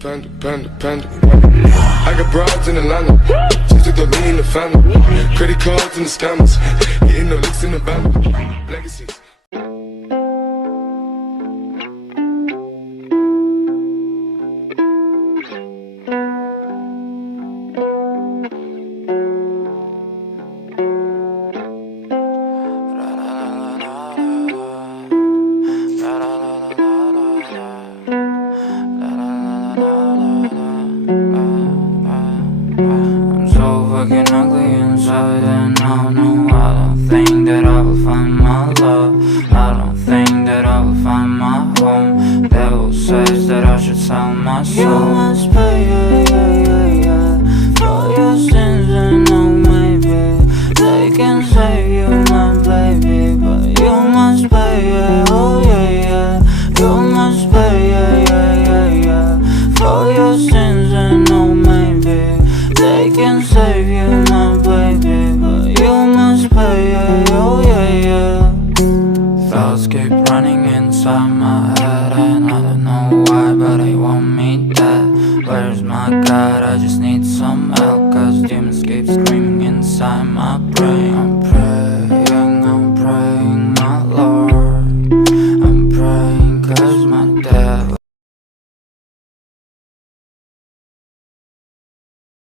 Panda. I got broads in Atlanta, just to throw me in the family. Credit cards and the scammers, getting no licks in the band. Legacies. I'm so fucking ugly inside, and I know I don't think that I will find my love. I don't think that I will find my home. Devil says that I should sell my soul. You must pay, for your sins, and oh maybe they can save you, my baby, but you must pay, oh yeah. You must pay, for your sins, and oh maybe they can save you, my baby, but you must pay, oh yeah. Thoughts keep running inside my head, and I don't know why, but they want me dead. Where's my God? I just need some help, cause demons keep screaming inside my brain. I'm